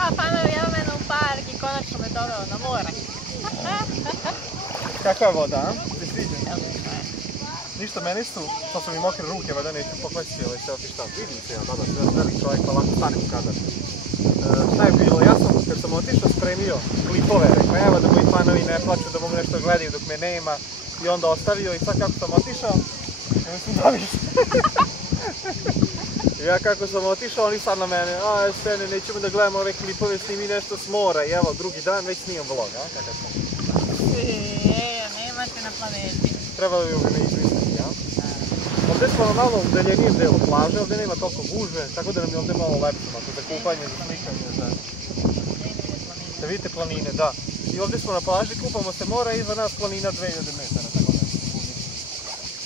Ćao fanovi, evo mene u park i konačno me doveo na more. Kakva je voda, a? Ti sviđa? Odlično je. Ništa, meni su, to su mi mokre ruke, vada neću pokvasiti ovaj selfie šta. Vidim se ja, da, velik čovjek, pa lako stanem u kadar. Šta je bilo? Ja sam, kad sam otišao, spremio klipove, rekao, evo da moji fanovi ne plaću, da mogu nešto gledaju dok me nema. I onda ostavio i sad kako sam otišao, ja mislim da viš. Ja kako sam otišao, oni sad na mene, Stene, nećemo da gledamo ove klipove, snimi nešto s mora. I evo, drugi dan već snimam vlog, a? Kakav smo? Nemate na planeti. Trebalo bi me izmisliti, ja? Ovdje smo na malo udaljenijem delu plaže, ovdje nema toliko gužve, tako da nam je ovdje malo lepše, ako za kupanje, za slikanje, da vidite planine, da. I ovdje smo na plaži, kupamo se mora i iza nas planina 2000 metara, tako da.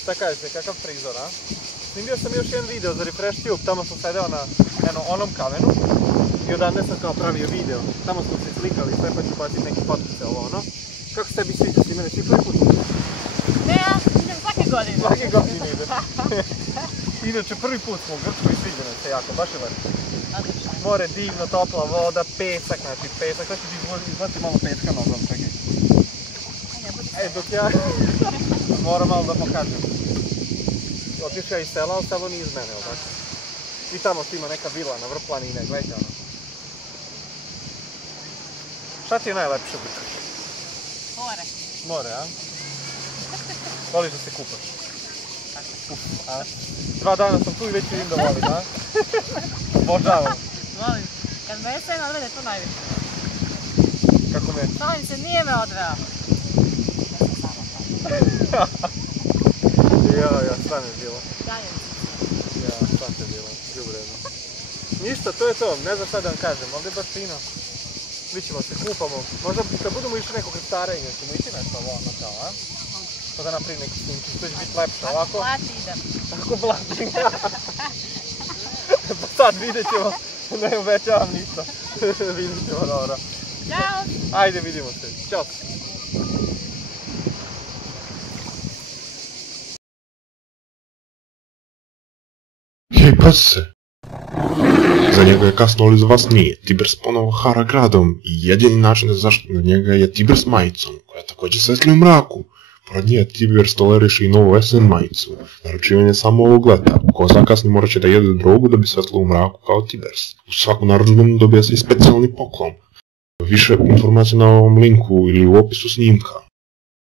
Šta kažete, kakav prizor, a? Snimio sam još jedan video za RefreshTube, tamo sam sedeo na onom kamenu i odavde sam kao pravio video. Tamo smo se slikali, sve pa ću baciti neke fotkice ovo ono. Kako se tebi sviđa, si mene svi prvi put? Ne, ja idem svake godine. Svake godine idem. Inače, prvi put smo u Grčkoj i sviđa nam se jako, baš je lepo. Odlično. More divno, topla voda, pesak, znači pesak. Sad ću ti izvati malo peska nogom, čekaj. Dok ja moram malo da pokažem. Otišao iz sela, ali selo nije iz mene, ali tako? I tamo ima neka vila na vrh planine, gledajte ono. Šta ti je najlepše u Grčkoj? More. More, a? Voliš da se kupaš? A? 2 dana sam tu i već vidim da volim, a? Obožavam. Volim. Kad me sen odvede, to najviše. Kako me? Šalim se, nije me odveo. Ja, stvarno je bilo. Ja, stvarno je bilo. Ljubredno. Ništa, to je to. Ne znam šta da vam kažem. Ovdje je baš fino. Vidimo se, kupamo. Možda kad budemo išli neko krstarenje, ćemo ići nešto ono kao, a? Pa da napravim neku snimku, to će biti lepše ovako. Ako plati idem. Ako plati. Pa sad vidjet ćemo, ne obećavam ništa. Vidjet ćemo, dobro. Ćao! Ajde, vidimo se. Ćao! Hej, pazi se! Za njega je kasno, ali za vas nije. Tibers ponovo hara gradom i jedini način da zaštiti na njega je Tibers majicom, koja također svetli u mraku. Pored nje Tibers toleriše i novu SN majicu, naručivanje samo ovog leta. Ko zakasni morat će da jede drogu da bi svetlo u mraku kao Tibers. U svaku narudžbenu dobija se i specijalni poklon. Više informacija na ovom linku ili u opisu snimka.